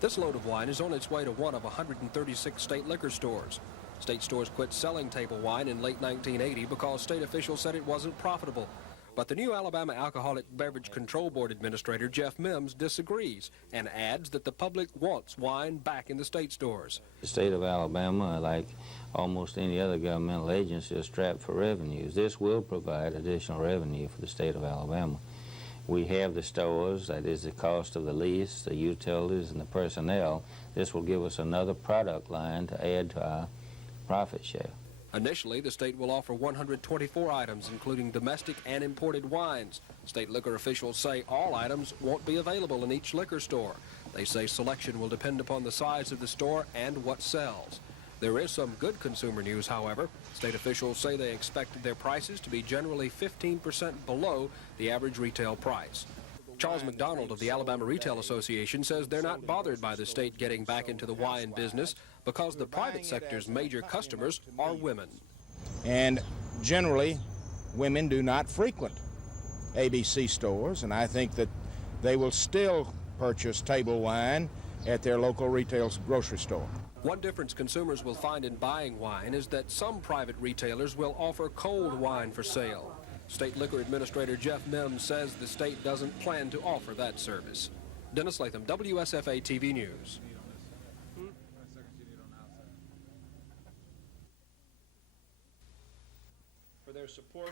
This load of wine is on its way to one of 136 state liquor stores. State stores quit selling table wine in late 1980 because state officials said it wasn't profitable. But the new Alabama Alcoholic Beverage Control Board Administrator Jeff Mims disagrees and adds that the public wants wine back in the state stores. The state of Alabama, like almost any other governmental agency, is strapped for revenues. This will provide additional revenue for the state of Alabama. We have the stores, that is the cost of the lease, the utilities, and the personnel. This will give us another product line to add to our profit share. Initially, the state will offer 124 items, including domestic and imported wines. State liquor officials say all items won't be available in each liquor store. They say selection will depend upon the size of the store and what sells. There is some good consumer news, however. State officials say they expected their prices to be generally 15% below the average retail price. Charles McDonald of the Alabama Retail Association says they're not bothered by the state getting back into the wine business because the private sector's major customers are women. And generally, women do not frequent ABC stores, and I think that they will still purchase table wine at their local retail grocery store. One difference consumers will find in buying wine is that some private retailers will offer cold wine for sale. State Liquor Administrator Jeff Mims says the state doesn't plan to offer that service. Dennis Latham, WSFA TV News.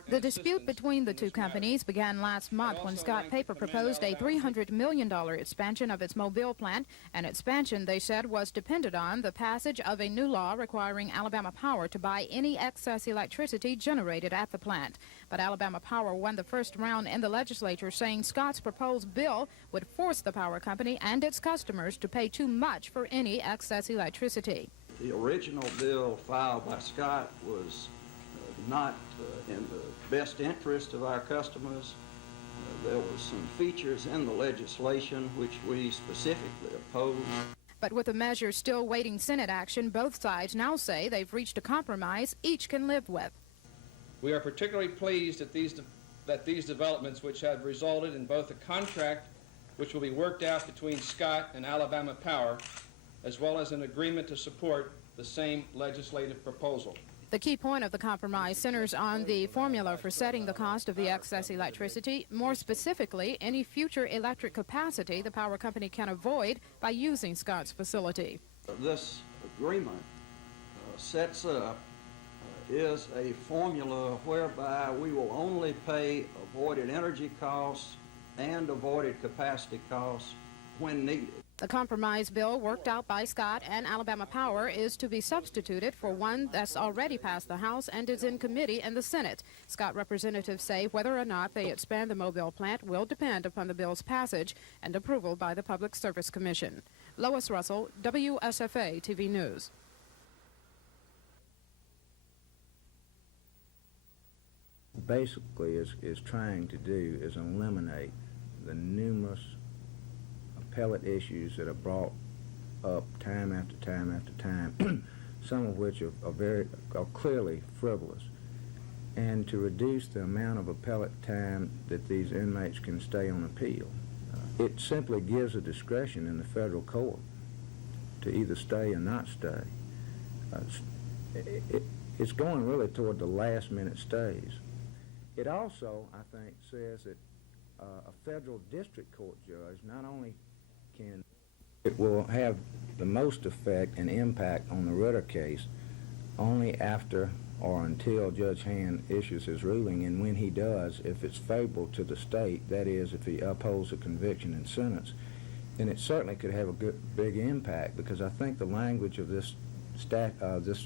The dispute between the two companies began last month when Scott Paper proposed a $300 million expansion of its Mobile plant. An expansion, they said, was dependent on the passage of a new law requiring Alabama Power to buy any excess electricity generated at the plant. But Alabama Power won the first round in the legislature, saying Scott's proposed bill would force the power company and its customers to pay too much for any excess electricity. The original bill filed by Scott was not in the best interest of our customers. There was some features in the legislation which we specifically opposed. But with the measure still waiting Senate action, both sides now say they've reached a compromise each can live with. We are particularly pleased that these developments, which have resulted in both a contract which will be worked out between Scott and Alabama Power, as well as an agreement to support the same legislative proposal. The key point of the compromise centers on the formula for setting the cost of the excess electricity, more specifically, any future electric capacity the power company can avoid by using Scott's facility. This agreement sets up is a formula whereby we will only pay avoided energy costs and avoided capacity costs when needed. The compromise bill worked out by Scott and Alabama Power is to be substituted for one that's already passed the House and is in committee in the Senate. Scott representatives say whether or not they expand the Mobile plant will depend upon the bill's passage and approval by the Public Service Commission. Lois Russell, WSFA TV News. Basically is trying to do is eliminate the numerous appellate issues that are brought up time after time after time, some of which are clearly frivolous, and to reduce the amount of appellate time that these inmates can stay on appeal. It simply gives a discretion in the federal court to either stay or not stay. It's going really toward the last minute stays. It also, I think, says that a federal district court judge not only it will have the most effect and impact on the Ritter case only after or until Judge Hand issues his ruling, and when he does, if it's favorable to the state, that is, if he upholds the conviction and sentence, then it certainly could have a big impact, because I think the language of this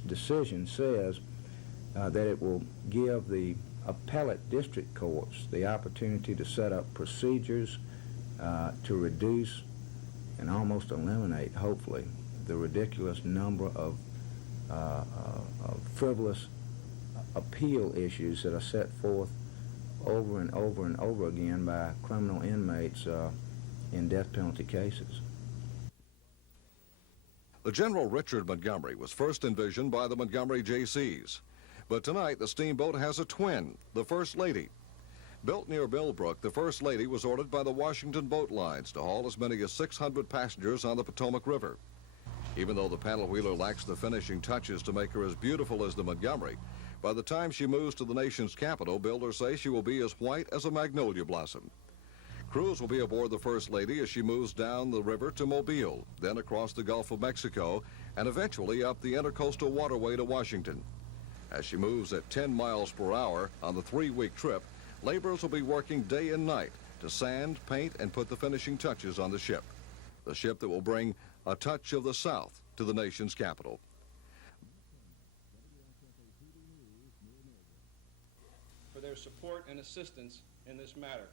decision says that it will give the appellate district courts the opportunity to set up procedures to reduce and almost eliminate, hopefully, the ridiculous number of frivolous appeal issues that are set forth over and over and over again by criminal inmates in death penalty cases. The General Richard Montgomery was first envisioned by the Montgomery J.C.'s. But tonight, the steamboat has a twin, the First Lady. Built near Millbrook, the First Lady was ordered by the Washington boat lines to haul as many as 600 passengers on the Potomac River. Even though the paddle wheeler lacks the finishing touches to make her as beautiful as the Montgomery, by the time she moves to the nation's capital, builders say she will be as white as a magnolia blossom. Crews will be aboard the First Lady as she moves down the river to Mobile, then across the Gulf of Mexico, and eventually up the intercoastal waterway to Washington. As she moves at 10 miles per hour on the 3-week trip, laborers will be working day and night to sand, paint, and put the finishing touches on the ship that will bring a touch of the South to the nation's capital. For their support and assistance in this matter.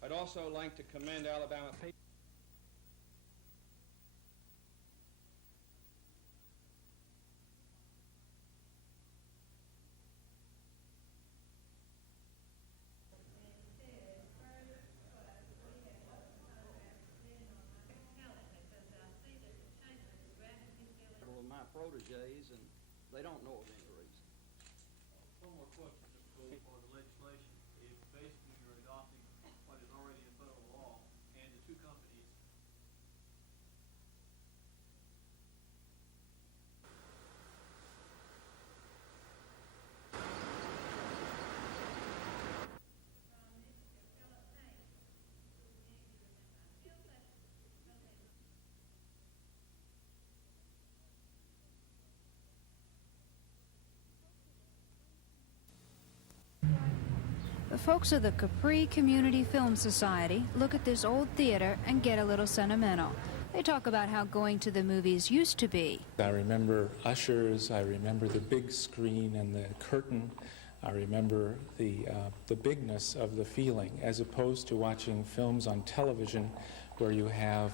I'd also like to commend Alabama my proteges, and they don't know of any reason. One more question, Mr. Gould, for the legislation. If basically you're adopting what is already in federal law, and the two companies The folks of the Capri Community Film Society look at this old theater and get a little sentimental. They talk about how going to the movies used to be. I remember ushers, I remember the big screen and the curtain. I remember the bigness of the feeling, as opposed to watching films on television where you have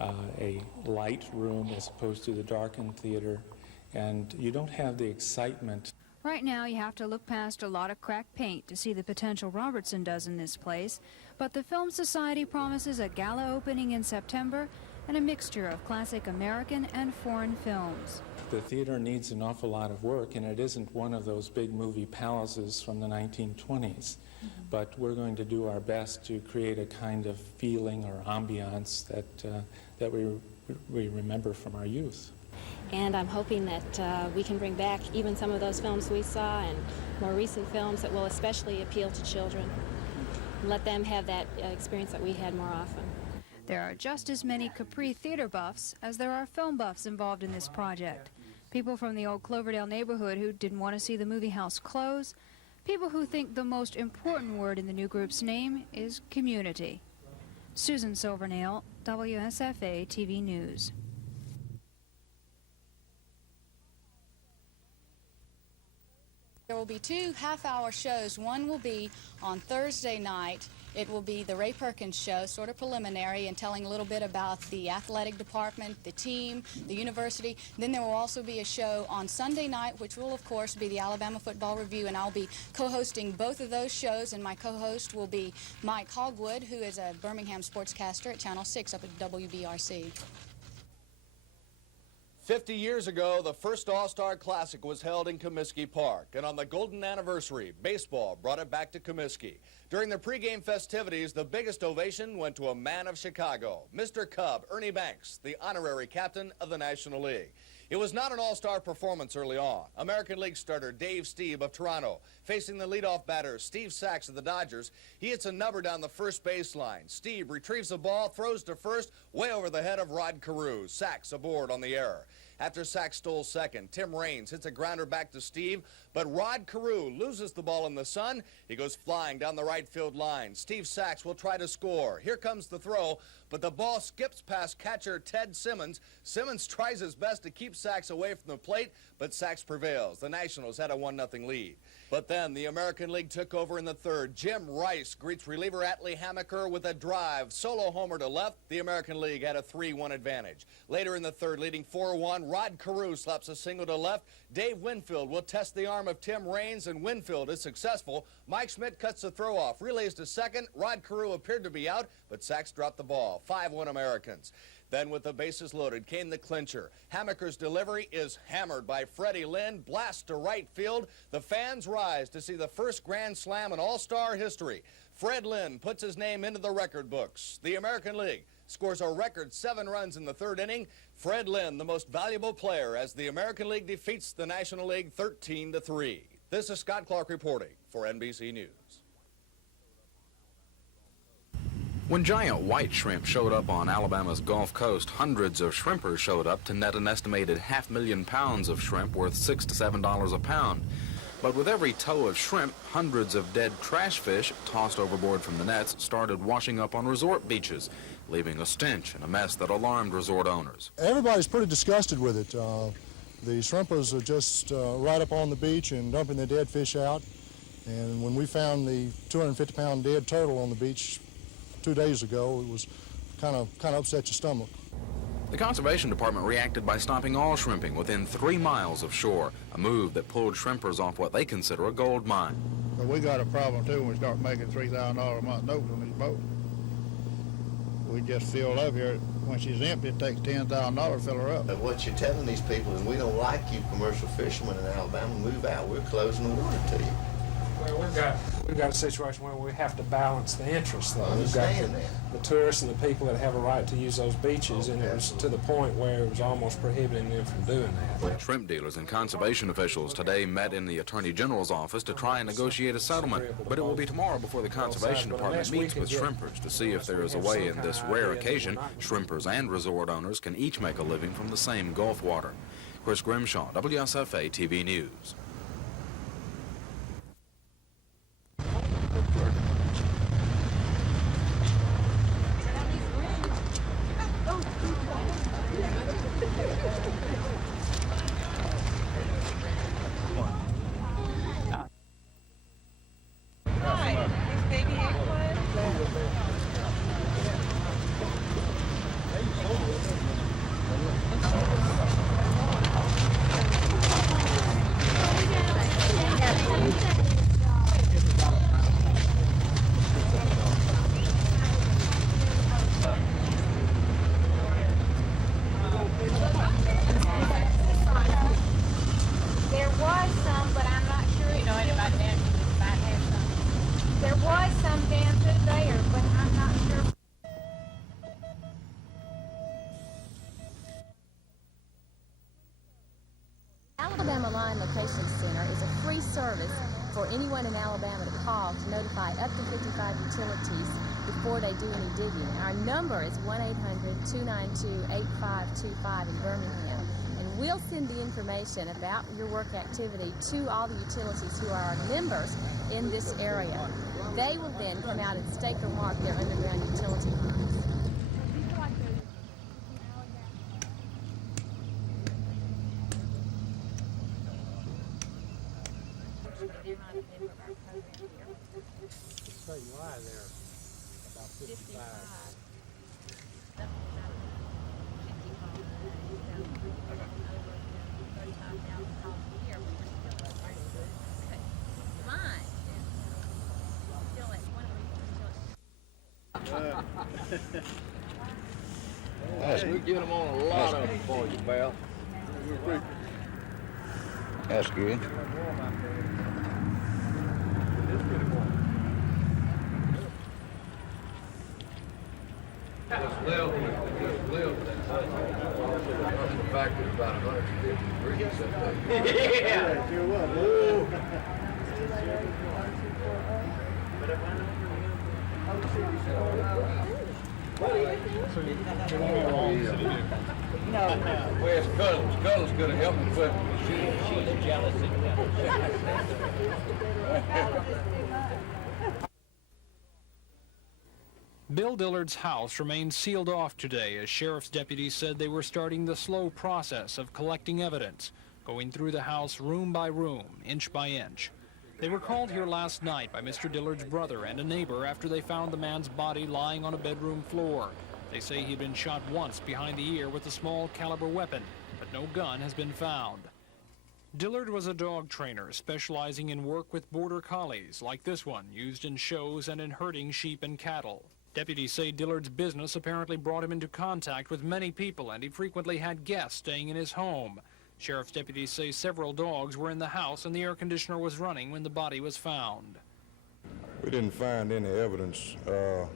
a light room as opposed to the darkened theater, and you don't have the excitement. Right now, you have to look past a lot of cracked paint to see the potential Robertson does in this place, but the Film Society promises a gala opening in September and a mixture of classic American and foreign films. The theater needs an awful lot of work, and it isn't one of those big movie palaces from the 1920s. But we're going to do our best to create a kind of feeling or ambiance that we remember from our youth. And I'm hoping that we can bring back even some of those films we saw and more recent films that will especially appeal to children. And let them have that experience that we had more often. There are just as many Capri theater buffs as there are film buffs involved in this project. People from the old Cloverdale neighborhood who didn't want to see the movie house close. People who think the most important word in the new group's name is community. Susan Silvernail, WSFA TV News. There will be 2 half-hour shows. One will be on Thursday night. It will be the Ray Perkins show, sort of preliminary and telling a little bit about the athletic department, the team, the university. Then there will also be a show on Sunday night, which will, of course, be the Alabama Football Review, and I'll be co-hosting both of those shows, and my co-host will be Mike Hogwood, who is a Birmingham sportscaster at Channel 6 up at WBRC. 50 years ago, the first All-Star Classic was held in Comiskey Park, and on the golden anniversary, baseball brought it back to Comiskey. During the pregame festivities, the biggest ovation went to a man of Chicago, Mr. Cub Ernie Banks, the honorary captain of the National League. It was not an all-star performance early on. American League starter Dave Stieb of Toronto, facing the leadoff batter Steve Sachs of the Dodgers, he hits a number down the first baseline. Stieb retrieves the ball, throws to first, way over the head of Rod Carew. Sachs aboard on the error. After Sachs stole second, Tim Raines hits a grounder back to Steve, but Rod Carew loses the ball in the sun. He goes flying down the right field line. Steve Sachs will try to score. Here comes the throw, but the ball skips past catcher Ted Simmons. Simmons tries his best to keep Sachs away from the plate, but Sachs prevails. The Nationals had a 1-0 lead. But then the American League took over in the third. Jim Rice greets reliever Atlee Hammaker with a drive. Solo homer to left. The American League had a 3-1 advantage. Later in the third, leading 4-1, Rod Carew slaps a single to left. Dave Winfield will test the arm of Tim Raines, and Winfield is successful. Mike Schmidt cuts the throw off, relays to second. Rod Carew appeared to be out, but Sachs dropped the ball. 5-1 Americans. Then with the bases loaded came the clincher. Hammaker's delivery is hammered by Freddie Lynn, blast to right field. The fans rise to see the first grand slam in All-Star history. Fred Lynn puts his name into the record books. The American League scores a record 7 runs in the 3rd inning. Fred Lynn, the most valuable player, as the American League defeats the National League 13-3. This is Scott Clark reporting for NBC News. When giant white shrimp showed up on Alabama's Gulf Coast, hundreds of shrimpers showed up to net an estimated 500,000 pounds of shrimp worth $6 to $7 a pound. But with every tow of shrimp, hundreds of dead trash fish tossed overboard from the nets started washing up on resort beaches, leaving a stench and a mess that alarmed resort owners. Everybody's pretty disgusted with it. The shrimpers are just right up on the beach and dumping the dead fish out. And when we found the 250-pound dead turtle on the beach 2 days ago, it was kind of upset your stomach. The Conservation Department reacted by stopping all shrimping within 3 miles of shore, a move that pulled shrimpers off what they consider a gold mine. But we got a problem too when we start making $3,000 a month notes on these boats. We just fill up here. When she's empty, it takes $10,000 to fill her up. What you're telling these people is we don't like you commercial fishermen in Alabama. Move out. We're closing the water to you. Well, we've got a situation where we have to balance the interests, though. I We've got understand the tourists and the people that have a right to use those beaches, and it was to the point where it was almost prohibiting them from doing that. Shrimp dealers and conservation officials today met in the Attorney General's office to try and negotiate a settlement, but it will be tomorrow before the Conservation Department meets with shrimpers to see if there is a way in this rare occasion shrimpers and resort owners can each make a living from the same Gulf water. Chris Grimshaw, WSFA TV News. Alabama Line Location Center is a free service for anyone in Alabama to call to notify up to 55 utilities before they do any digging. Our number is 1-800-292-8525 in Birmingham. And we'll send the information about your work activity to all the utilities who are our members in this area. They will then come out and stake or mark their underground utility lines. So you are there about 55. We're giving them on a lot of them for you, Belle. That's good. Back to about 150 degrees. Yeah. Where's Cuddles? Cuddles could have helped me with it. She's jealous. Bill Dillard's house remained sealed off today as sheriff's deputies said they were starting the slow process of collecting evidence, going through the house room by room, inch by inch. They were called here last night by Mr. Dillard's brother and a neighbor after they found the man's body lying on a bedroom floor. They say he'd been shot once behind the ear with a small caliber weapon, but no gun has been found. Dillard was a dog trainer specializing in work with border collies like this one, used in shows and in herding sheep and cattle. Deputies say Dillard's business apparently brought him into contact with many people, and he frequently had guests staying in his home. Sheriff's deputies say several dogs were in the house and the air conditioner was running when the body was found. We didn't find any evidence of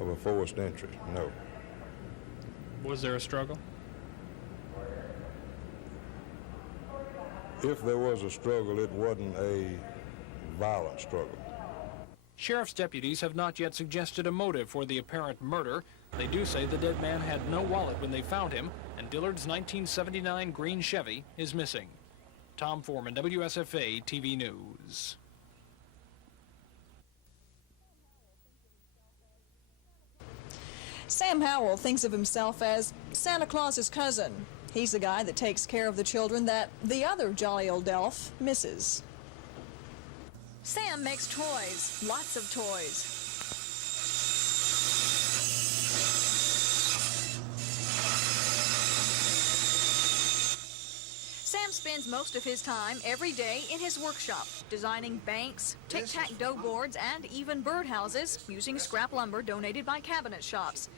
a forced entry, no. Was there a struggle? If there was a struggle, it wasn't a violent struggle. Sheriff's deputies have not yet suggested a motive for the apparent murder. They do say the dead man had no wallet when they found him, and Dillard's 1979 green Chevy is missing. Tom Foreman, WSFA TV News. Sam Howell thinks of himself as Santa Claus's cousin. He's the guy that takes care of the children that the other jolly old elf misses. Sam makes toys, lots of toys. Sam spends most of his time every day in his workshop, designing banks, tic-tac-toe boards, and even birdhouses using scrap lumber donated by cabinet shops.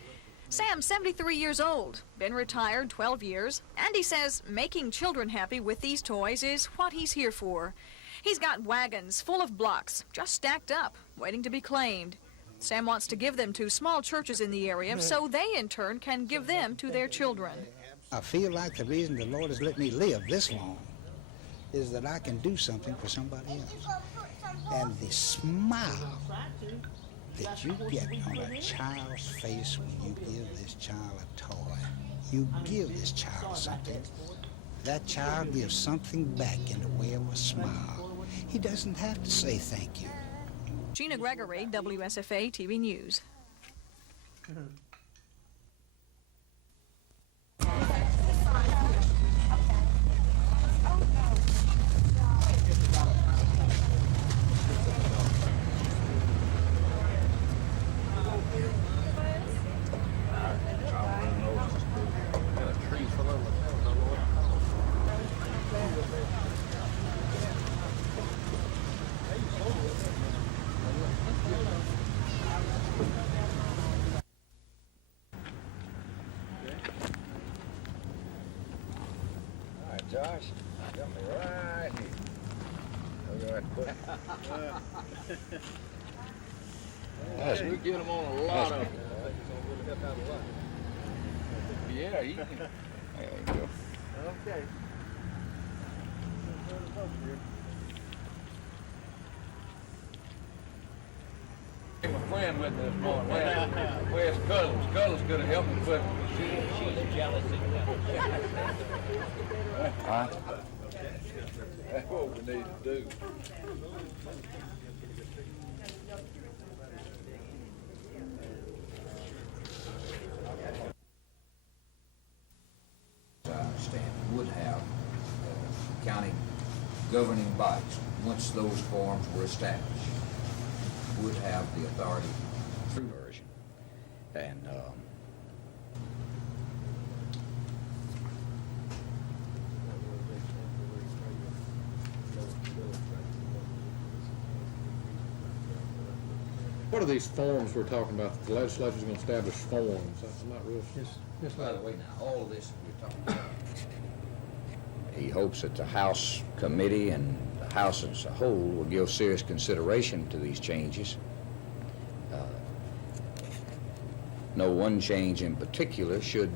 Sam's 73 years old, been retired 12 years, and he says making children happy with these toys is what he's here for. He's got wagons full of blocks, just stacked up, waiting to be claimed. Sam wants to give them to small churches in the area so they, in turn, can give them to their children. I feel like the reason the Lord has let me live this long is that I can do something for somebody else. And the smile that you get on a child's face when you give this child a toy, you give this child something, that child gives something back in the way of a smile. He doesn't have to say thank you. Gina Gregory, WSFA TV News. Josh, got me right here. All right, quick. Yes, we get them on a lot of them. Yeah, you can. There you go. Okay. My friend with me this morning. Where's Cuddles? Cuddles could have helped me put. She's jealous. Huh? That's what we need to do. I understand would have county governing bodies, once those forms were established, would have the authority through version. And what are these forms we're talking about? The legislature's going to establish forms. I'm not real. Just by the way, now all of this we're talking about. He hopes that the House committee and the House as a whole will give serious consideration to these changes. No one change in particular should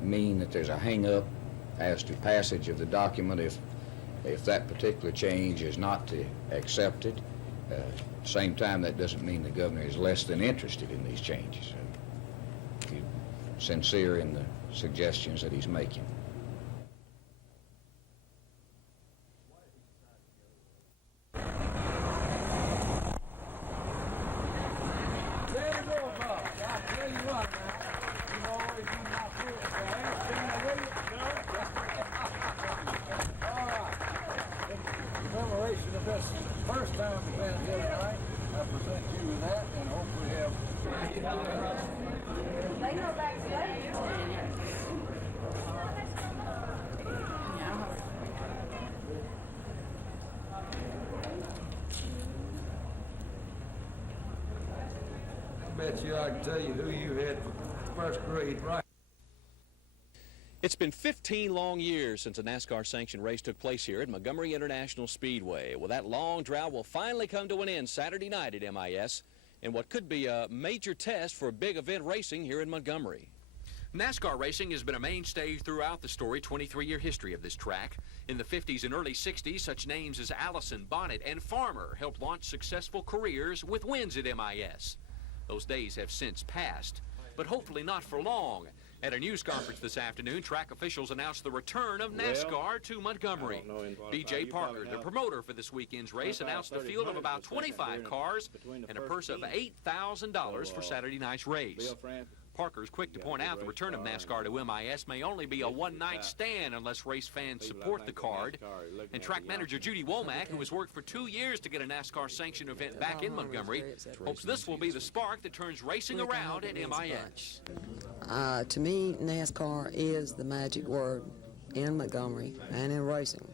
mean that there's a hang-up as to passage of the document if that particular change is not accepted. At the same time, that doesn't mean the governor is less than interested in these changes. He's sincere in the suggestions that he's making. First time we've been here tonight, I present you with that and hopefully have. bet you I can tell you who you had first grade right. It's been 15 long years since a NASCAR-sanctioned race took place here at Montgomery International Speedway. Well, that long drought will finally come to an end Saturday night at MIS in what could be a major test for big event racing here in Montgomery. NASCAR racing has been a mainstay throughout the storied 23-year history of this track. In the 50s and early 60s, such names as Allison, Bonnet, and Farmer helped launch successful careers with wins at MIS. Those days have since passed, but hopefully not for long. At a news conference this afternoon, track officials announced the return of NASCAR to Montgomery. B.J. Parker, the promoter for this weekend's race, announced a field of about 25 cars and a purse of $8,000 for Saturday night's race. Parker is quick to point out the return of NASCAR to MIS may only be a one-night stand unless race fans support the card. And track manager Judy Womack, who has worked for 2 years to get a NASCAR-sanctioned event back in Montgomery, hopes this will be the spark that turns racing around at MIS. To me, NASCAR is the magic word in Montgomery and in racing.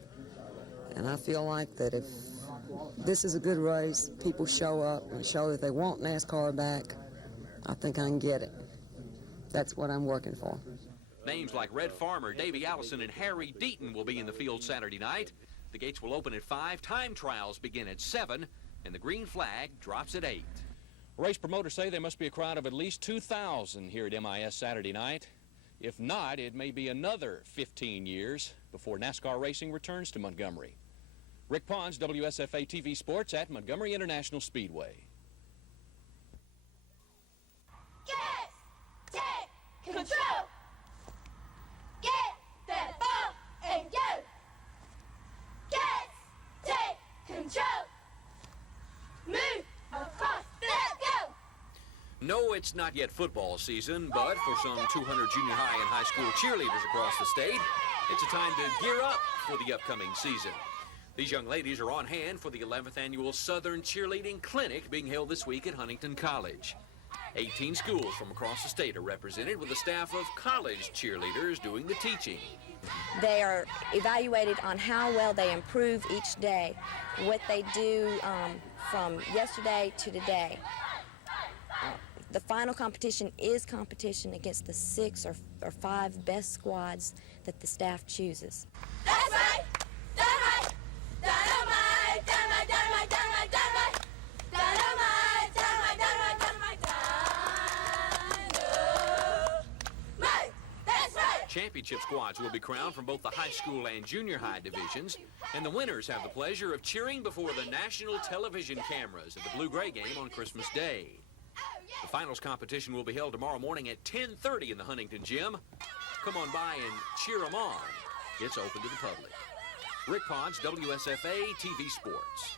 And I feel like that if this is a good race, people show up and show that they want NASCAR back, I think I can get it. That's what I'm working for. Names like Red Farmer, Davey Allison, and Harry Deaton will be in the field Saturday night. The gates will open at 5, time trials begin at 7, and the green flag drops at 8. Race promoters say there must be a crowd of at least 2,000 here at MIS Saturday night. If not, it may be another 15 years before NASCAR racing returns to Montgomery. Rick Pons, WSFA TV Sports at Montgomery International Speedway. Control! Get that ball and go! Get, take control! Move across, let's go! No, it's not yet football season, but for some 200 junior high and high school cheerleaders across the state, it's a time to gear up for the upcoming season. These young ladies are on hand for the 11th annual Southern Cheerleading Clinic being held this week at Huntington College. 18 schools from across the state are represented with a staff of college cheerleaders doing the teaching. They are evaluated on how well they improve each day, what they do from yesterday to today. The final competition is competition against the 6 or 5 best squads that the staff chooses. That's right! Dynamite! Dynamite! Dynamite! Dynamite! Dynamite! Dynamite! Dynamite! Dynamite! Dynamite! Dynamite! Dynamite! That's right! Championship squads will be crowned from both the high school and junior high divisions, and the winners have the pleasure of cheering before the national television cameras at the Blue-Gray game on Christmas Day. The finals competition will be held tomorrow morning at 10:30 in the Huntington Gym. Come on by and cheer them on. It's open to the public. Rick Pons, WSFA TV Sports.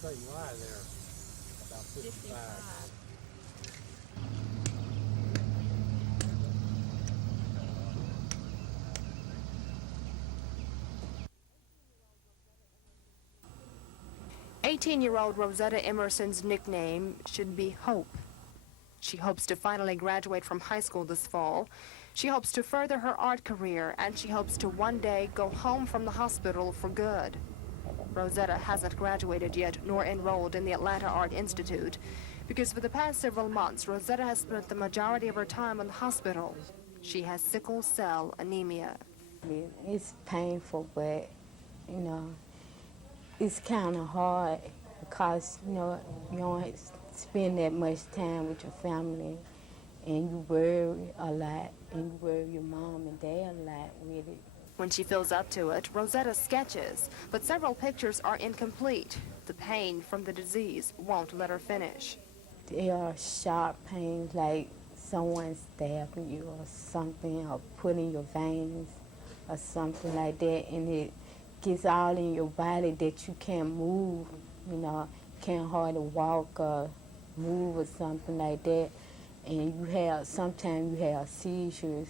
Say you lie there, about 55. 18-year-old Rosetta Emerson's nickname should be Hope. She hopes to finally graduate from high school this fall. She hopes to further her art career, and she hopes to one day go home from the hospital for good. Rosetta hasn't graduated yet, nor enrolled in the Atlanta Art Institute, because for the past several months, Rosetta has spent the majority of her time in the hospital. She has sickle cell anemia. It's painful, but, you know, it's kind of hard because, you know, you don't spend that much time with your family, and you worry a lot, and you worry your mom and dad a lot with it. When she feels up to it, Rosetta sketches, but several pictures are incomplete. The pain from the disease won't let her finish. There are sharp pains, like someone stabbing you or something, or putting your veins or something like that, and it gets all in your body that you can't move, you know, can't hardly walk or move or something like that, and sometimes you have seizures.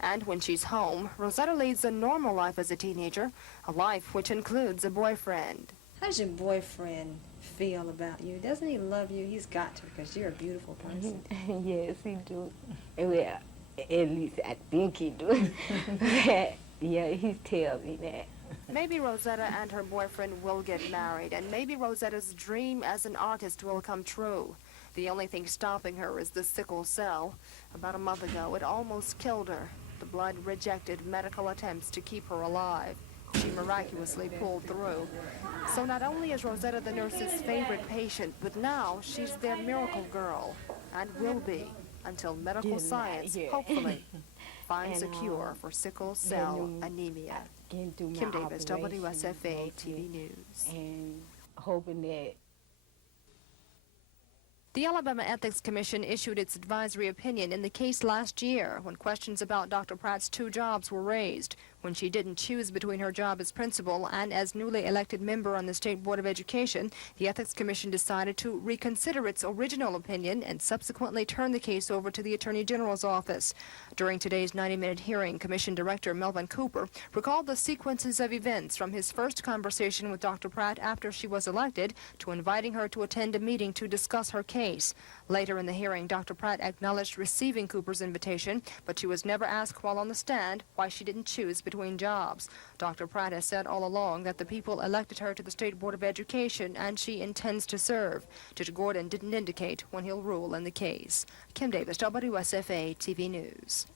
And when she's home, Rosetta leads a normal life as a teenager, a life which includes a boyfriend. How does your boyfriend feel about you? Doesn't he love you? He's got to, because you're a beautiful person. Yes, he do. Well, at least I think he do. But, yeah, he tells me that. Maybe Rosetta and her boyfriend will get married, and maybe Rosetta's dream as an artist will come true. The only thing stopping her is the sickle cell. About a month ago, it almost killed her. The blood rejected medical attempts to keep her alive. She miraculously pulled through. So not only is Rosetta the nurse's favorite patient, but now she's their miracle girl, and will be, until medical science, hopefully, finds a cure for sickle cell anemia. Kim Davis, WSFA TV News. And hoping that the Alabama Ethics Commission issued its advisory opinion in the case last year when questions about Dr. Pratt's 2 jobs were raised. When she didn't choose between her job as principal and as newly elected member on the State Board of Education, the Ethics Commission decided to reconsider its original opinion and subsequently turn the case over to the Attorney General's office. During today's 90-minute hearing, Commission Director Melvin Cooper recalled the sequences of events from his first conversation with Dr. Pratt after she was elected to inviting her to attend a meeting to discuss her case. Later in the hearing, Dr. Pratt acknowledged receiving Cooper's invitation, but she was never asked while on the stand why she didn't choose between jobs. Dr. Pratt has said all along that the people elected her to the State Board of Education and she intends to serve. Judge Gordon didn't indicate when he'll rule in the case. Kim Davis, WSFA TV News.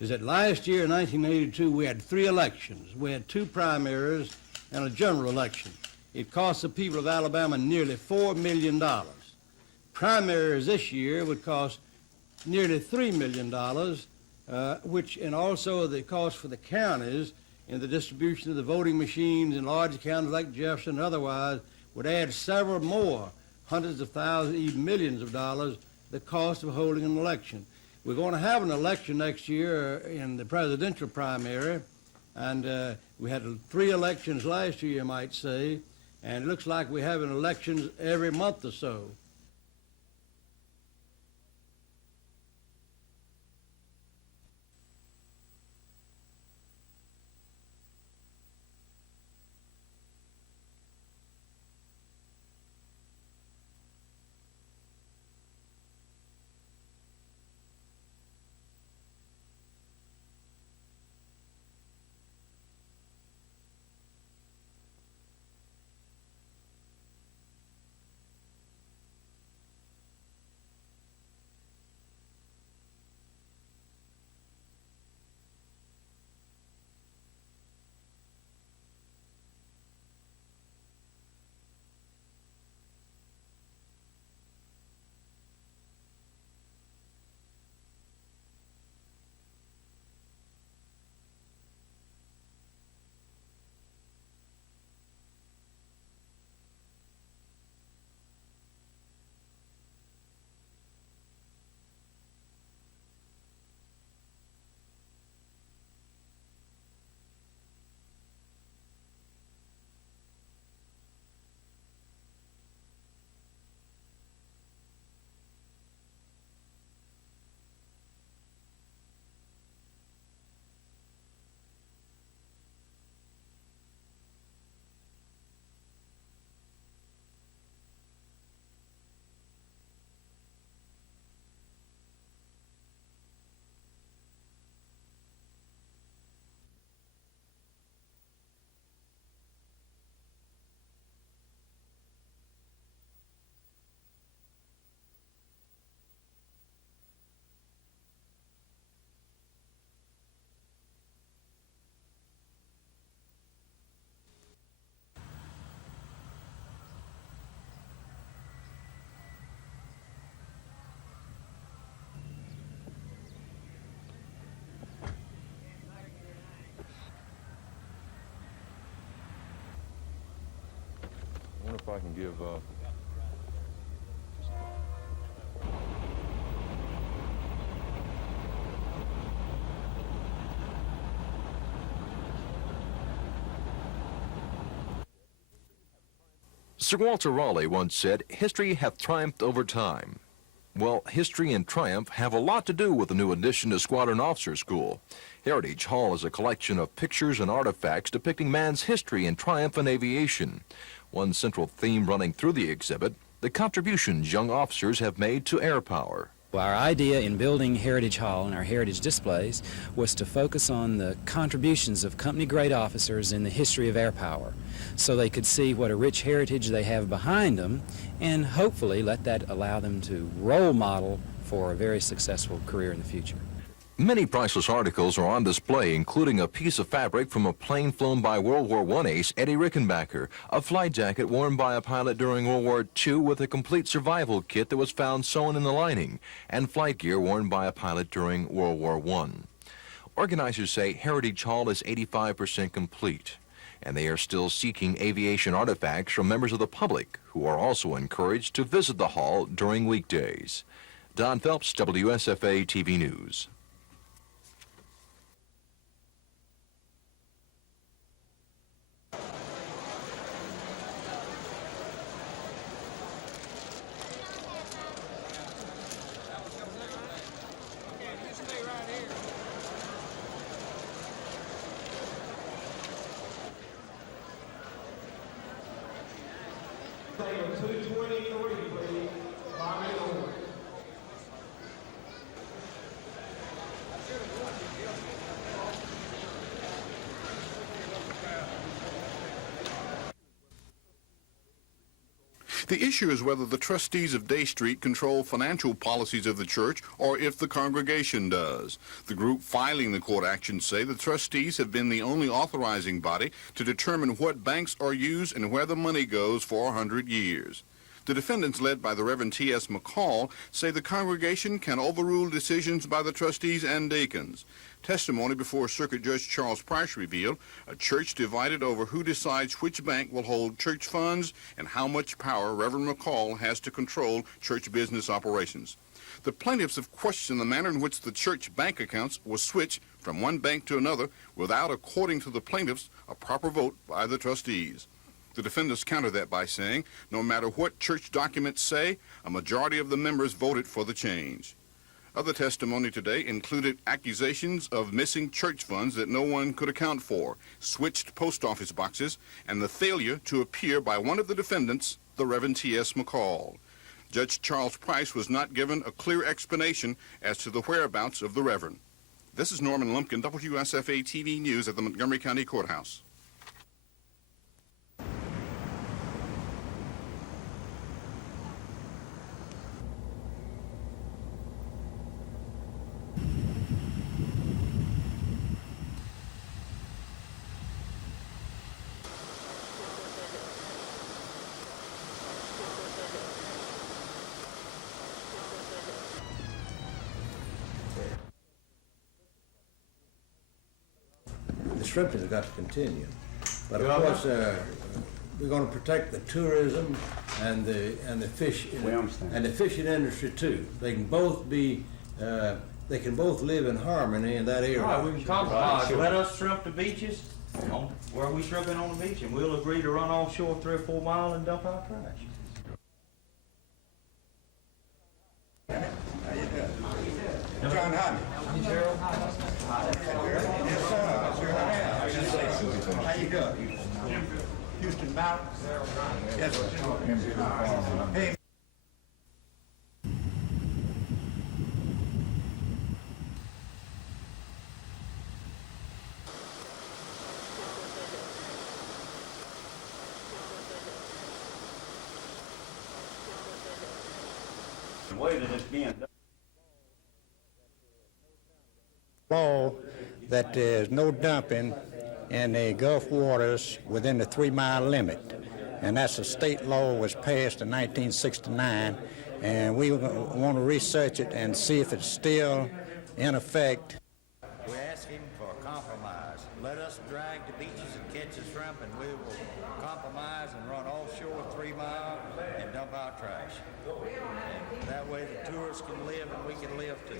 Is that last year in 1982 we had 3 elections. We had 2 primaries and a general election. It cost the people of Alabama nearly $4 million. Primaries this year would cost nearly $3 million, and also the cost for the counties in the distribution of the voting machines in large counties like Jefferson and otherwise would add several more hundreds of thousands, even millions of dollars, the cost of holding an election. We're going to have an election next year in the presidential primary, and we had 3 elections last year, you might say, and it looks like we're having elections every month or so. can give Sir Walter Raleigh once said, "History hath triumphed over time." Well, history and triumph have a lot to do with the new addition to Squadron Officer School. Heritage Hall is a collection of pictures and artifacts depicting man's history and triumph in aviation. One central theme running through the exhibit, the contributions young officers have made to air power. Our idea in building Heritage Hall and our heritage displays was to focus on the contributions of company-grade officers in the history of air power, so they could see what a rich heritage they have behind them, and hopefully let that allow them to role model for a very successful career in the future. Many priceless articles are on display, including a piece of fabric from a plane flown by World War I ace Eddie Rickenbacker, a flight jacket worn by a pilot during World War II with a complete survival kit that was found sewn in the lining, and flight gear worn by a pilot during World War I. Organizers say Heritage Hall is 85% complete, and they are still seeking aviation artifacts from members of the public, who are also encouraged to visit the hall during weekdays. Don Phelps, WSFA TV News. The issue is whether the trustees of Day Street control financial policies of the church or if the congregation does. The group filing the court action say the trustees have been the only authorizing body to determine what banks are used and where the money goes for 100 years. The defendants, led by the Reverend T.S. McCall, say the congregation can overrule decisions by the trustees and deacons. Testimony before Circuit Judge Charles Price revealed a church divided over who decides which bank will hold church funds and how much power Reverend McCall has to control church business operations. The plaintiffs have questioned the manner in which the church bank accounts were switched from one bank to another without, according to the plaintiffs, a proper vote by the trustees. The defendants counter that by saying, no matter what church documents say, a majority of the members voted for the change. Other testimony today included accusations of missing church funds that no one could account for, switched post office boxes, and the failure to appear by one of the defendants, the Reverend T.S. McCall. Judge Charles Price was not given a clear explanation as to the whereabouts of the Reverend. This is Norman Lumpkin, WSFA TV News at the Montgomery County Courthouse. The shrimping has got to continue. But of course, we're going to protect the tourism and the fish and the fishing industry too. They can both be live in harmony in that area. All right, we can compromise. Let us shrimp the beaches where we shrimping on the beach, and we'll agree to run offshore 3 or 4 miles and dump our trash. John Hodney. Gerald. Yes, sir. How you doing? Houston Mountain? Yes, sir. Hey. The way that it's being done. Law that there's no dumping in the Gulf waters within the 3-mile limit. And that's a state law was passed in 1969, and we want to research it and see if it's still in effect. We're asking for a compromise. Let us drag the beaches and catch the shrimp, and we will compromise and run offshore 3 miles and dump our trash. And that way the tourists can live and we can live too.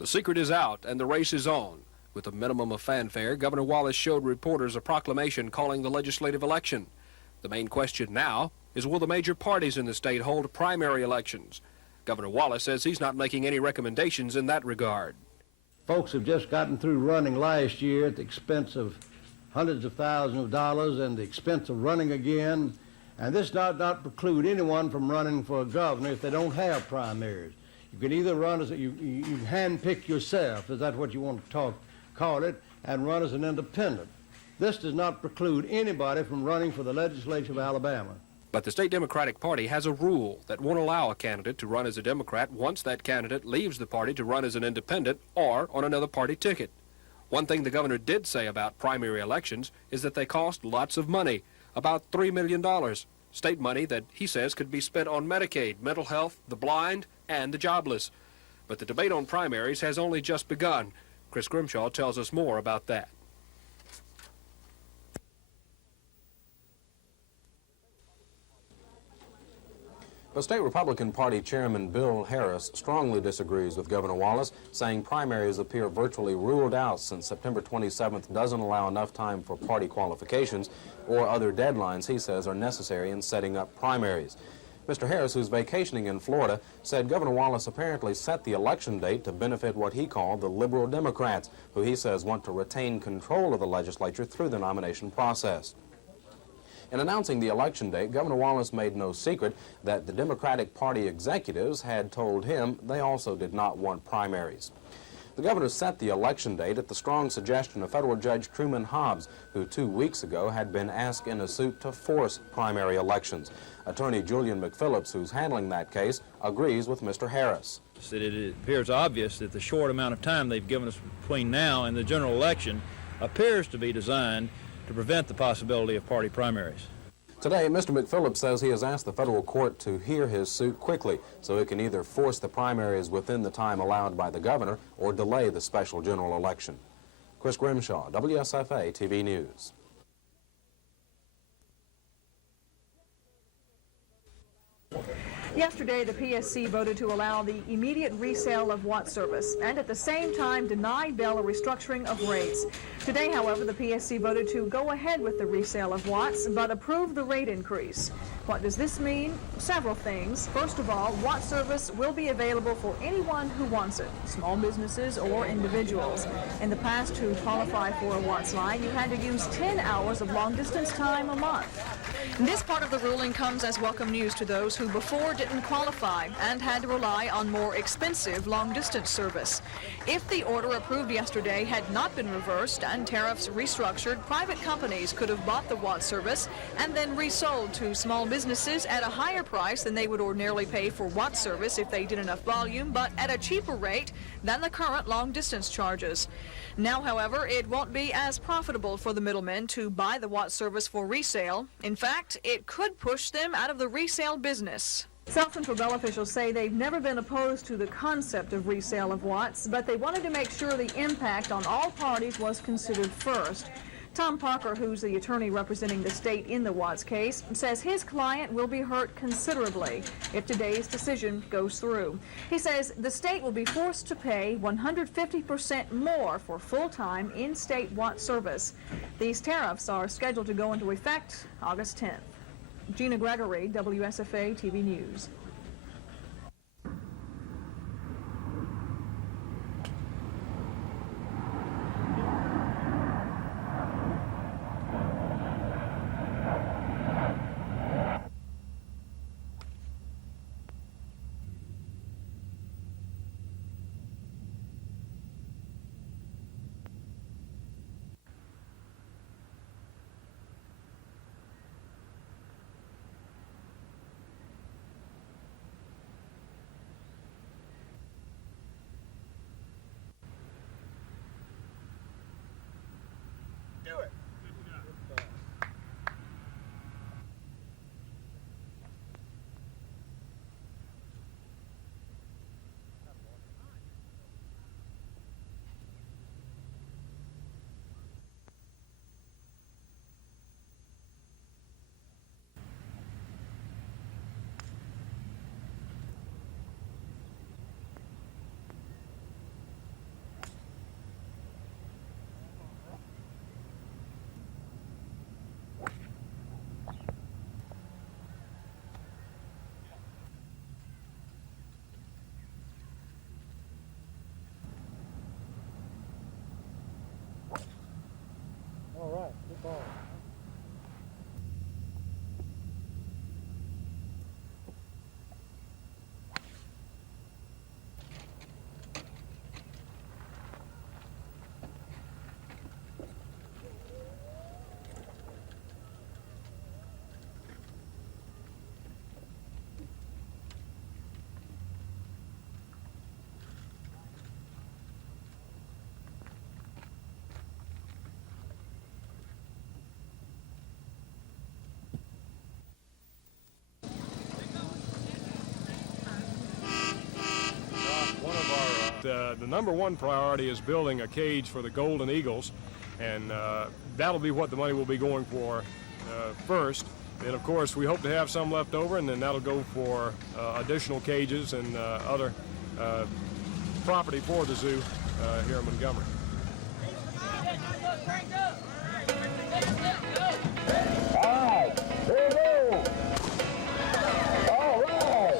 The secret is out and the race is on. With a minimum of fanfare, Governor Wallace showed reporters a proclamation calling the legislative election. The main question now is, will the major parties in the state hold primary elections? Governor Wallace says he's not making any recommendations in that regard. Folks have just gotten through running last year at the expense of hundreds of thousands of dollars and the expense of running again. And this does not preclude anyone from running for a governor if they don't have primaries. You can either run as you handpick yourself, is that what you want to call it, and run as an independent. This does not preclude anybody from running for the legislature of Alabama. But the state Democratic Party has a rule that won't allow a candidate to run as a Democrat once that candidate leaves the party to run as an independent or on another party ticket. One thing the governor did say about primary elections is that they cost lots of money, about $3 million. State money that he says could be spent on Medicaid, mental health, the blind, and the jobless. But the debate on primaries has only just begun. Chris Grimshaw tells us more about that. The state Republican Party Chairman Bill Harris strongly disagrees with Governor Wallace, saying primaries appear virtually ruled out since September 27th doesn't allow enough time for party qualifications or other deadlines he says are necessary in setting up primaries. Mr. Harris, who's vacationing in Florida, said Governor Wallace apparently set the election date to benefit what he called the liberal Democrats, who he says want to retain control of the legislature through the nomination process. In announcing the election date, Governor Wallace made no secret that the Democratic Party executives had told him they also did not want primaries. The governor set the election date at the strong suggestion of federal Judge Truman Hobbs, who 2 weeks ago had been asked in a suit to force primary elections. Attorney Julian McPhillips, who's handling that case, agrees with Mr. Harris. It appears obvious that the short amount of time they've given us between now and the general election appears to be designed to prevent the possibility of party primaries. Today, Mr. McPhillips says he has asked the federal court to hear his suit quickly so it can either force the primaries within the time allowed by the governor or delay the special general election. Chris Grimshaw, WSFA TV News. Yesterday, the PSC voted to allow the immediate resale of Watt service and at the same time denied Bell a restructuring of rates. Today, however, the PSC voted to go ahead with the resale of Watts but approve the rate increase. What does this mean? Several things. First of all, Watt service will be available for anyone who wants it, small businesses or individuals. In the past, to qualify for a Watts line, you had to use 10 hours of long-distance time a month. This part of the ruling comes as welcome news to those who before didn't qualify and had to rely on more expensive long-distance service. If the order approved yesterday had not been reversed and tariffs restructured, private companies could have bought the Watt service and then resold to small businesses at a higher price than they would ordinarily pay for Watt service if they did enough volume, but at a cheaper rate than the current long-distance charges. Now, however, it won't be as profitable for the middlemen to buy the Watt service for resale. In fact, it could push them out of the resale business. South Central Bell officials say they've never been opposed to the concept of resale of Watts, but they wanted to make sure the impact on all parties was considered first. Tom Parker, who's the attorney representing the state in the Watts case, says his client will be hurt considerably if today's decision goes through. He says the state will be forced to pay 150% more for full-time in-state Watts service. These tariffs are scheduled to go into effect August 10th. Gina Gregory, WSFA TV News. the number one priority is building a cage for the golden eagles, and that'll be what the money will be going for first. Then, of course, we hope to have some left over, and then that'll go for additional cages and other property for the zoo here in Montgomery. All right, here we go. All right.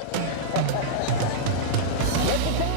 Let's go.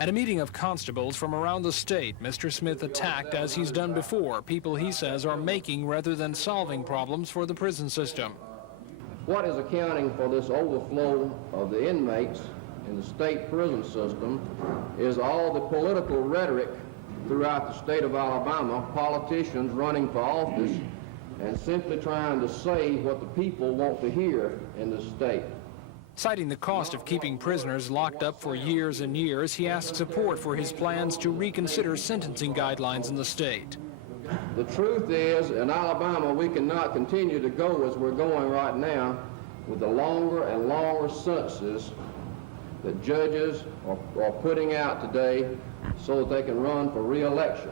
At a meeting of constables from around the state, Mr. Smith attacked, as he's done before, people he says are making rather than solving problems for the prison system. What is accounting for this overflow of the inmates in the state prison system is all the political rhetoric throughout the state of Alabama, politicians running for office and simply trying to say what the people want to hear in the state. Citing the cost of keeping prisoners locked up for years and years, he asked support for his plans to reconsider sentencing guidelines in the state. The truth is, in Alabama, we cannot continue to go as we're going right now with the longer and longer sentences that judges are putting out today so that they can run for re-election.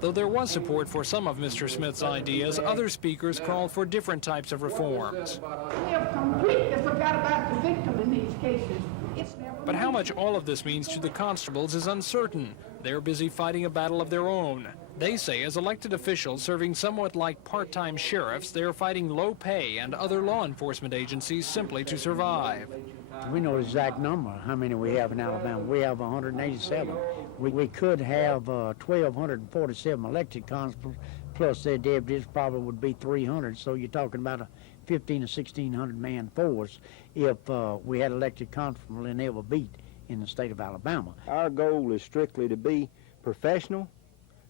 Though there was support for some of Mr. Smith's ideas, other speakers called for different types of reforms. We have completely forgot about the victim in these cases. But how much all of this means to the constables is uncertain. They're busy fighting a battle of their own. They say as elected officials serving somewhat like part-time sheriffs, they're fighting low pay and other law enforcement agencies simply to survive. We know the exact number, how many we have in Alabama. We have 187. We could have 1,247 elected constables, plus their deputies probably would be 300. So you're talking about a 1,500 to 1,600 man force if we had elected constables in every beat in the state of Alabama. Our goal is strictly to be professional,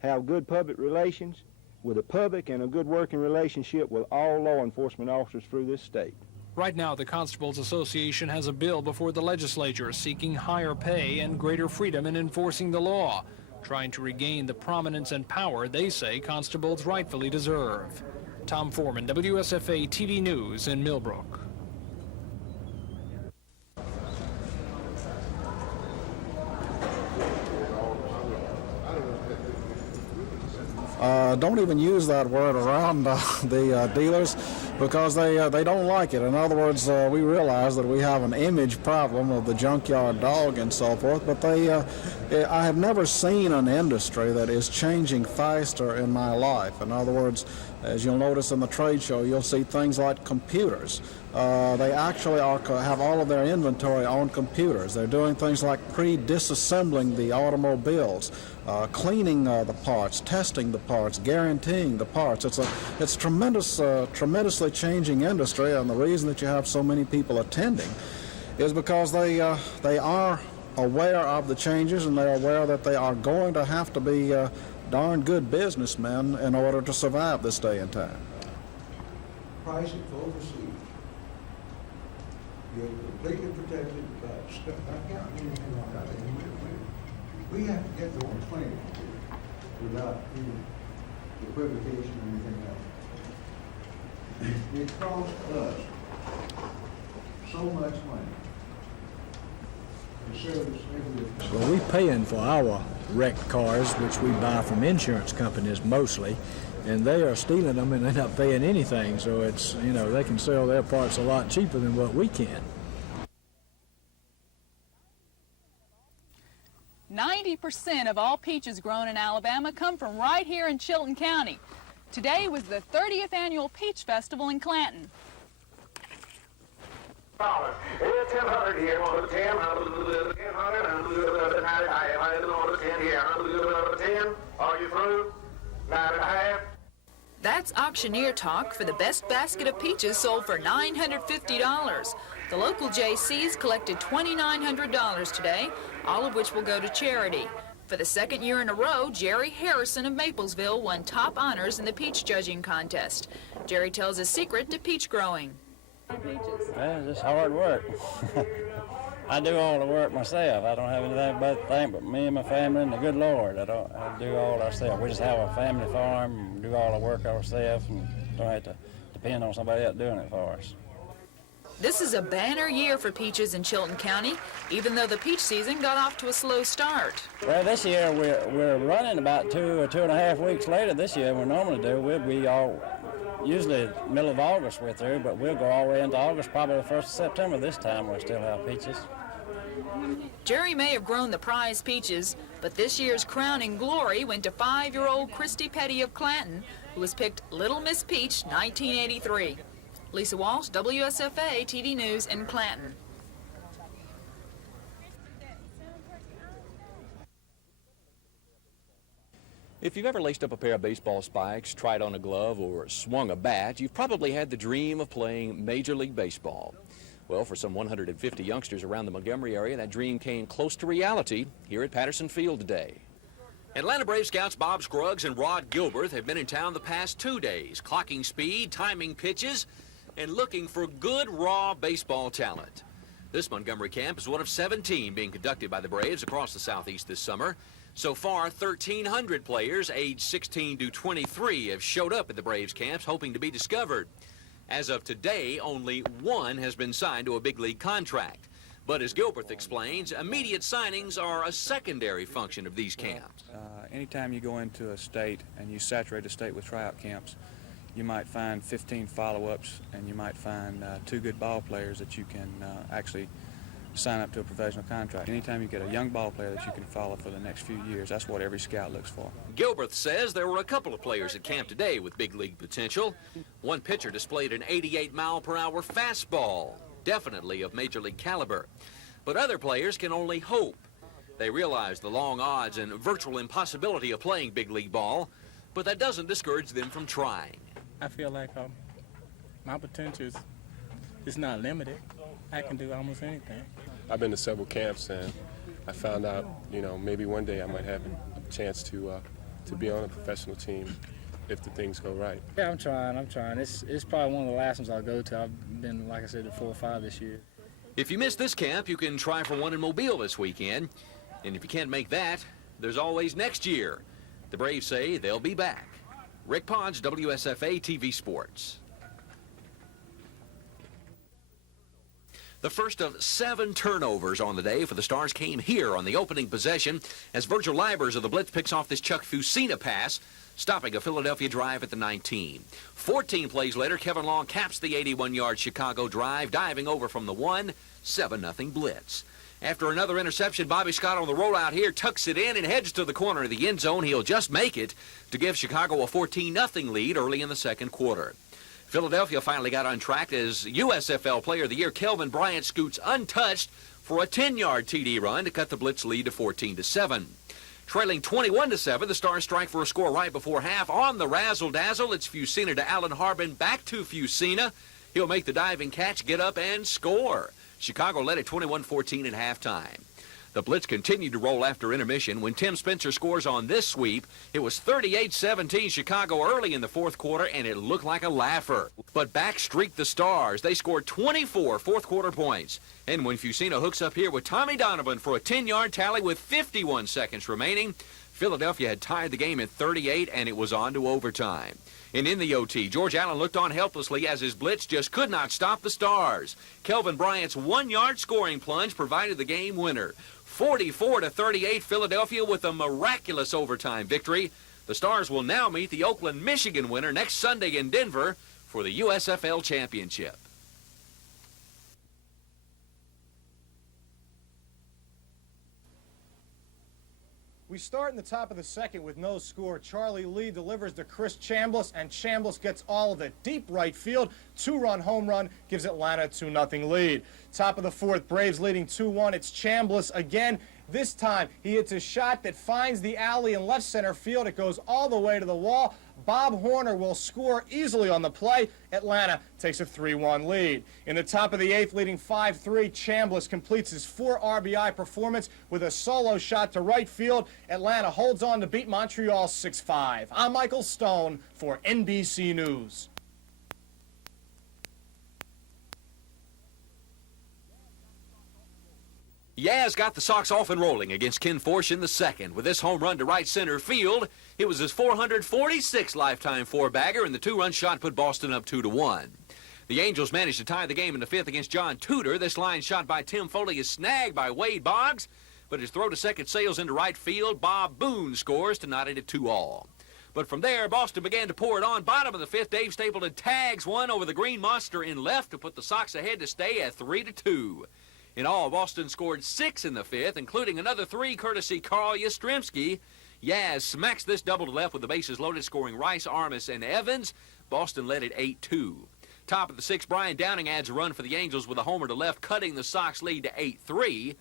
have good public relations with the public, and a good working relationship with all law enforcement officers through this state. Right now, the Constables Association has a bill before the legislature seeking higher pay and greater freedom in enforcing the law, trying to regain the prominence and power they say constables rightfully deserve. Tom Foreman, WSFA TV News in Millbrook. Don't even use that word around the dealers because they don't like it. In other words, we realize that we have an image problem of the junkyard dog and so forth, but I have never seen an industry that is changing faster in my life. In other words, as you'll notice in the trade show, you'll see things like computers. They actually have all of their inventory on computers. They're doing things like pre-disassembling the automobiles, cleaning the parts, testing the parts, guaranteeing the parts. It's tremendously changing industry, and the reason that you have so many people attending is because they are aware of the changes, and they're aware that they are going to have to be darn good businessmen in order to survive this day and time. Pricing for overseas. You're completely protected by stuff. I can't do anything like that. We have to get the whole claim without any equivocation or anything else. It costs us so much money to service every. Well, we're paying for our wrecked cars, which we buy from insurance companies mostly, and they are stealing them and they're not paying anything. So it's, you know, they can sell their parts a lot cheaper than what we can. 90% of all peaches grown in Alabama come from right here in Chilton County. Today was the 30th annual Peach Festival in Clanton. It's 10 here, 10, 10, are you through? 9.5. That's auctioneer talk for the best basket of peaches sold for $950. The local JCs collected $2,900 today, all of which will go to charity. For the second year in a row, Jerry Harrison of Maplesville won top honors in the peach judging contest. Jerry tells his secret to peach growing. Well, it's just hard work. I do all the work myself. I don't have anything but to thank but me and my family and the good Lord. I do all ourselves. We just have a family farm and do all the work ourselves and don't have to depend on somebody else doing it for us. This is a banner year for peaches in Chilton County, even though the peach season got off to a slow start. Well, this year we're running about 2 or 2.5 weeks later this year than we normally do. We'll be all, usually middle of August we're through, but we'll go all the way into August, probably the 1st of September this time we'll still have peaches. Jerry may have grown the prize peaches, but this year's crowning glory went to 5-year-old Christy Petty of Clanton, who was picked Little Miss Peach 1983. Lisa Walsh, WSFA TV News in Clanton. If you've ever laced up a pair of baseball spikes, tried on a glove, or swung a bat, you've probably had the dream of playing Major League Baseball. Well, for some 150 youngsters around the Montgomery area, that dream came close to reality here at Patterson Field today. Atlanta Brave Scouts Bob Scruggs and Rod Gilbert have been in town the past 2 days, clocking speed, timing pitches, and looking for good, raw baseball talent. This Montgomery camp is one of 17 being conducted by the Braves across the Southeast this summer. So far, 1,300 players aged 16 to 23 have showed up at the Braves camps hoping to be discovered. As of today, only one has been signed to a big league contract. But as Gilbert explains, immediate signings are a secondary function of these camps. Anytime you go into a state and you saturate a state with tryout camps, you might find 15 follow-ups, and you might find 2 good ball players that you can actually sign up to a professional contract. Anytime you get a young ball player that you can follow for the next few years, that's what every scout looks for. Gilbert says there were a couple of players at camp today with big league potential. One pitcher displayed an 88-mile-per-hour fastball, definitely of major league caliber. But other players can only hope. They realize the long odds and virtual impossibility of playing big league ball, but that doesn't discourage them from trying. I feel like my potential is not limited. I can do almost anything. I've been to several camps, and I found out, you know, maybe one day I might have a chance to be on a professional team if the things go right. Yeah, I'm trying. It's probably one of the last ones I'll go to. I've been, like I said, to 4 or 5 this year. If you missed this camp, you can try for one in Mobile this weekend. And if you can't make that, there's always next year. The Braves say they'll be back. Rick Podge, WSFA TV Sports. The first of 7 turnovers on the day for the Stars came here on the opening possession as Virgil Libers of the Blitz picks off this Chuck Fusina pass, stopping a Philadelphia drive at the 19. 14 plays later, Kevin Long caps the 81-yard Chicago drive, diving over from the 1, 7-0 Blitz. After another interception, Bobby Scott on the rollout here tucks it in and heads to the corner of the end zone. He'll just make it to give Chicago a 14-0 lead early in the second quarter. Philadelphia finally got on track as USFL Player of the Year Kelvin Bryant scoots untouched for a 10-yard TD run to cut the Blitz lead to 14-7. Trailing 21-7, the Stars strike for a score right before half. On the razzle-dazzle, it's Fusina to Allen Harbin, back to Fusina. He'll make the diving catch, get up, and score. Chicago led at 21-14 at halftime. The Blitz continued to roll after intermission. When Tim Spencer scores on this sweep, it was 38-17 Chicago early in the fourth quarter, and it looked like a laugher. But back streaked the Stars. They scored 24 fourth-quarter points. And when Fusina hooks up here with Tommy Donovan for a 10-yard tally with 51 seconds remaining, Philadelphia had tied the game at 38, and it was on to overtime. And in the OT, George Allen looked on helplessly as his blitz just could not stop the Stars. Kelvin Bryant's 1-yard scoring plunge provided the game winner. 44-38, Philadelphia with a miraculous overtime victory. The Stars will now meet the Oakland, Michigan winner next Sunday in Denver for the USFL Championship. We start in the top of the second with no score. Charlie Lee delivers to Chris Chambliss, and Chambliss gets all of it. Deep right field, 2-run home run gives Atlanta a 2-0 lead. Top of the fourth, Braves leading 2-1. It's Chambliss again. This time, he hits a shot that finds the alley in left center field. It goes all the way to the wall. Bob Horner will score easily on the play. Atlanta takes a 3-1 lead. In the top of the eighth, leading 5-3, Chambliss completes his 4 RBI performance with a solo shot to right field. Atlanta holds on to beat Montreal 6-5. I'm Michael Stone for NBC News. Yaz got the Sox off and rolling against Ken Forsch in the second. With this home run to right center field, it was his 446th lifetime 4-bagger, and the 2-run shot put Boston up 2-1. The Angels managed to tie the game in the fifth against John Tudor. This line shot by Tim Foley is snagged by Wade Boggs, but his throw to second sails into right field. Bob Boone scores to knot it at 2-all. But from there, Boston began to pour it on. Bottom of the fifth, Dave Stapleton tags one over the Green Monster in left to put the Sox ahead to stay at 3-2. In all, Boston scored 6 in the fifth, including another 3 courtesy Carl Yastrzemski. Yaz smacks this double to left with the bases loaded, scoring Rice, Armas, and Evans. Boston led at 8-2. Top of the sixth, Brian Downing adds a run for the Angels with a homer to left, cutting the Sox lead to 8-3.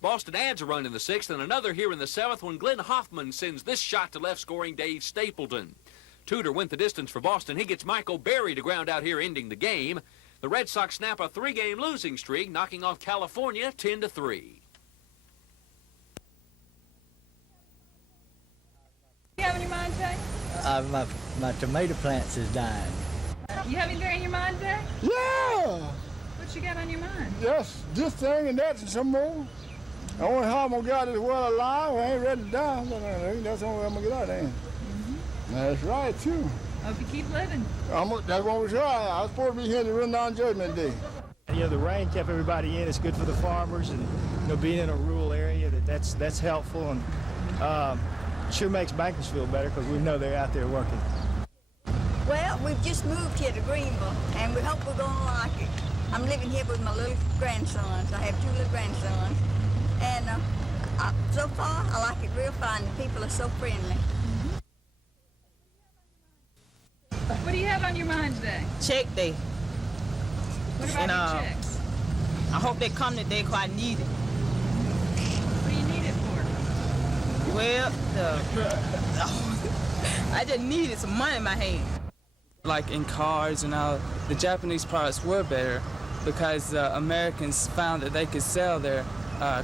Boston adds a run in the sixth and another here in the seventh when Glenn Hoffman sends this shot to left, scoring Dave Stapleton. Tudor went the distance for Boston. He gets Michael Berry to ground out here, ending the game. The Red Sox snap a 3-game losing streak, knocking off California 10-3. You have in your mind today? My tomato plants is dying. You have anything on your mind today? Yeah! What you got on your mind? Yes, this thing and that and some more. The only harm I got is well alive. I ain't ready to die. But that's the only way I'm going to get out of there. That's right, too. Hope you keep living. That's what we try. I was supposed to be here to run down Judgment Day. You know, the rain kept everybody in. It's good for the farmers, and you know, being in a rural area, that's helpful, and sure makes bankers feel better because we know they're out there working. Well, we've just moved here to Greenville, and we hope we're going to like it. I'm living here with my little grandsons. I have 2 little grandsons, and so far I like it real fine. The people are so friendly. What do you have on your mind today? Check day. What about your checks? I hope they come today because I need it. What do you need it for? Well, I just needed some money in my hand. Like in cars and all, the Japanese products were better because Americans found that they could sell their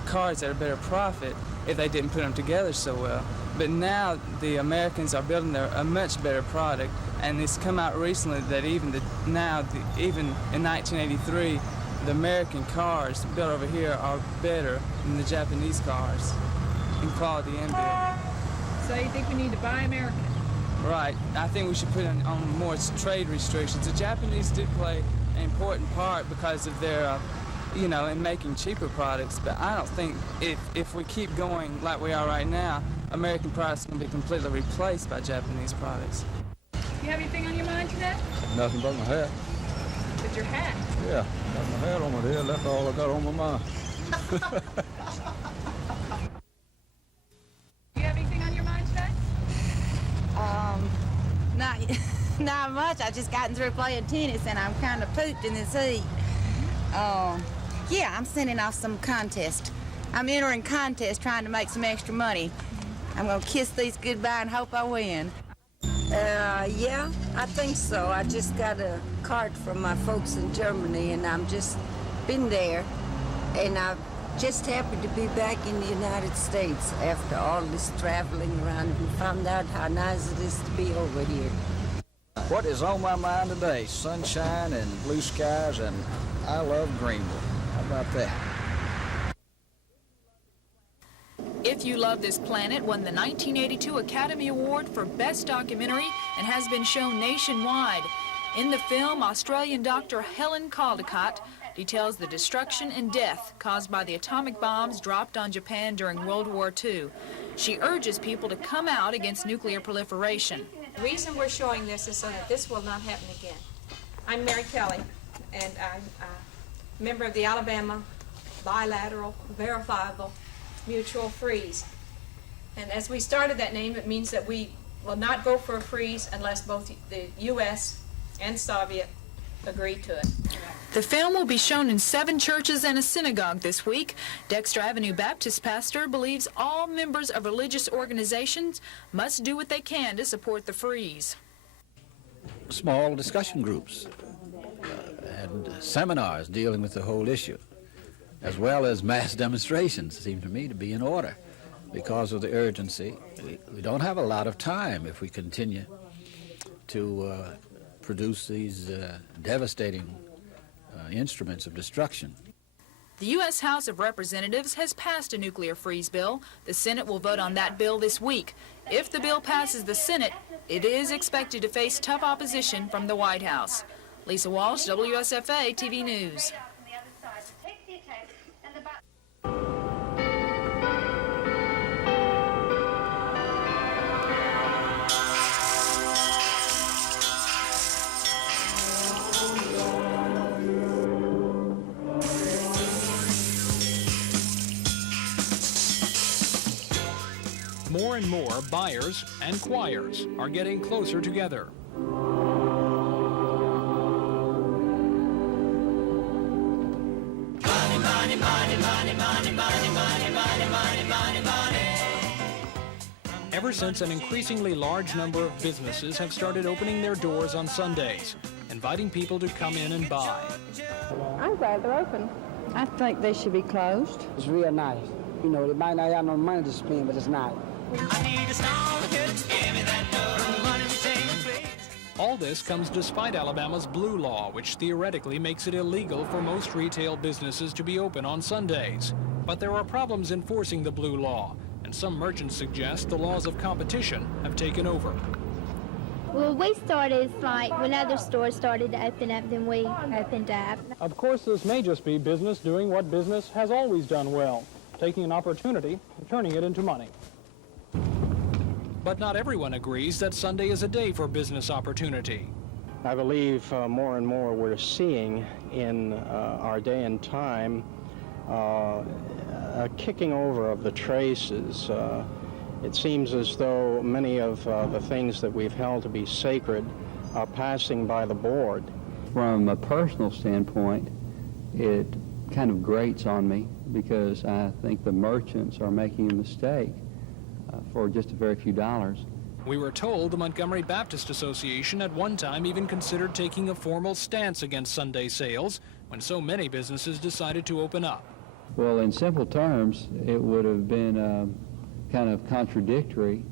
cars at a better profit if they didn't put them together so well. But now the Americans are building a much better product, and it's come out recently that even in 1983, the American cars built over here are better than the Japanese cars in quality and build. So you think we need to buy American? Right. I think we should put on more trade restrictions. The Japanese did play an important part because of their, in making cheaper products. But I don't think if we keep going like we are right now, American products are going to be completely replaced by Japanese products. You have anything on your mind today? Nothing but my hat. But your hat? Yeah, got my hat on my head. That's all I got on my mind. You have anything on your mind today? Not much. I just gotten through playing tennis and I'm kind of pooped in this heat. Yeah, I'm sending off some contest. I'm entering contest trying to make some extra money. I'm gonna kiss these goodbye and hope I win. Yeah, I think so. I just got a card from my folks in Germany, and I'm just been there, and I'm just happy to be back in the United States after all this traveling around and found out how nice it is to be over here. What is on my mind today? Sunshine and blue skies, and I love Greenville. How about that? If You Love This Planet won the 1982 Academy Award for Best Documentary and has been shown nationwide. In the film, Australian doctor Helen Caldecott details the destruction and death caused by the atomic bombs dropped on Japan during World War II. She urges people to come out against nuclear proliferation. The reason we're showing this is so that this will not happen again. I'm Mary Kelly, and I'm a member of the Alabama Bilateral Verifiable Mutual Freeze. And as we started that name, it means that we will not go for a freeze unless both the U.S. and Soviet agree to it. The film will be shown in 7 churches and a synagogue this week. Dexter Avenue Baptist pastor believes all members of religious organizations must do what they can to support the freeze. Small discussion groups and seminars dealing with the whole issue, as well as mass demonstrations, seem to me to be in order because of the urgency. We don't have a lot of time if we continue to produce these devastating instruments of destruction. The U.S. House of Representatives has passed a nuclear freeze bill. The Senate will vote on that bill this week. If the bill passes the Senate, it is expected to face tough opposition from the White House. Lisa Walsh, WSFA TV News. More and more buyers and choirs are getting closer together. Ever since an increasingly large number of businesses have started opening their doors on Sundays, inviting people to come in and buy. I'm glad they're open. I think they should be closed. It's real nice. You know, they might not have no money to spend, but it's nice. All this comes despite Alabama's blue law, which theoretically makes it illegal for most retail businesses to be open on Sundays. But there are problems enforcing the blue law, and some merchants suggest the laws of competition have taken over. Well, we started like when other stores started to open up, then we opened up. Of course, this may just be business doing what business has always done well, taking an opportunity and turning it into money. But not everyone agrees that Sunday is a day for business opportunity. I believe more and more we're seeing in our day and time a kicking over of the traces. It seems as though many of the things that we've held to be sacred are passing by the board. From a personal standpoint, it kind of grates on me because I think the merchants are making a mistake for just a very few dollars. We were told the Montgomery Baptist Association at one time even considered taking a formal stance against Sunday sales when so many businesses decided to open up. Well, in simple terms, it would have been kind of contradictory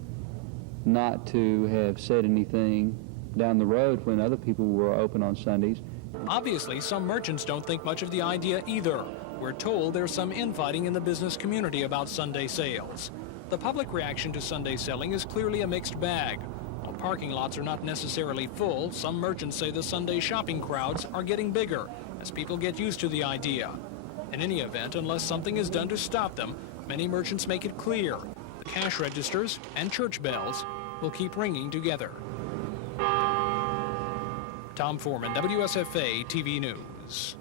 not to have said anything down the road when other people were open on Sundays. Obviously, some merchants don't think much of the idea either. We're told there's some infighting in the business community about Sunday sales. The public reaction to Sunday selling is clearly a mixed bag. While parking lots are not necessarily full, some merchants say the Sunday shopping crowds are getting bigger as people get used to the idea. In any event, unless something is done to stop them, many merchants make it clear the cash registers and church bells will keep ringing together. Tom Foreman, WSFA TV News.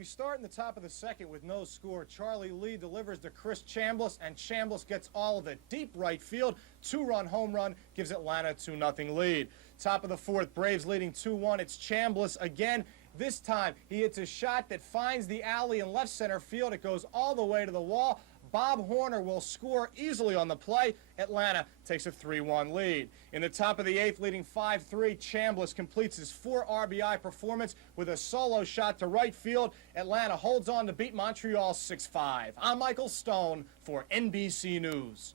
We start in the top of the second with no score. Charlie Lee delivers to Chris Chambliss, and Chambliss gets all of it. Deep right field, 2-run home run gives Atlanta a 2-0 lead. Top of the fourth, Braves leading 2-1. It's Chambliss again. This time, he hits a shot that finds the alley in left center field. It goes all the way to the wall. Bob Horner will score easily on the play. Atlanta takes a 3-1 lead. In the top of the eighth, leading 5-3, Chambliss completes his 4 RBI performance with a solo shot to right field. Atlanta holds on to beat Montreal 6-5. I'm Michael Stone for NBC News.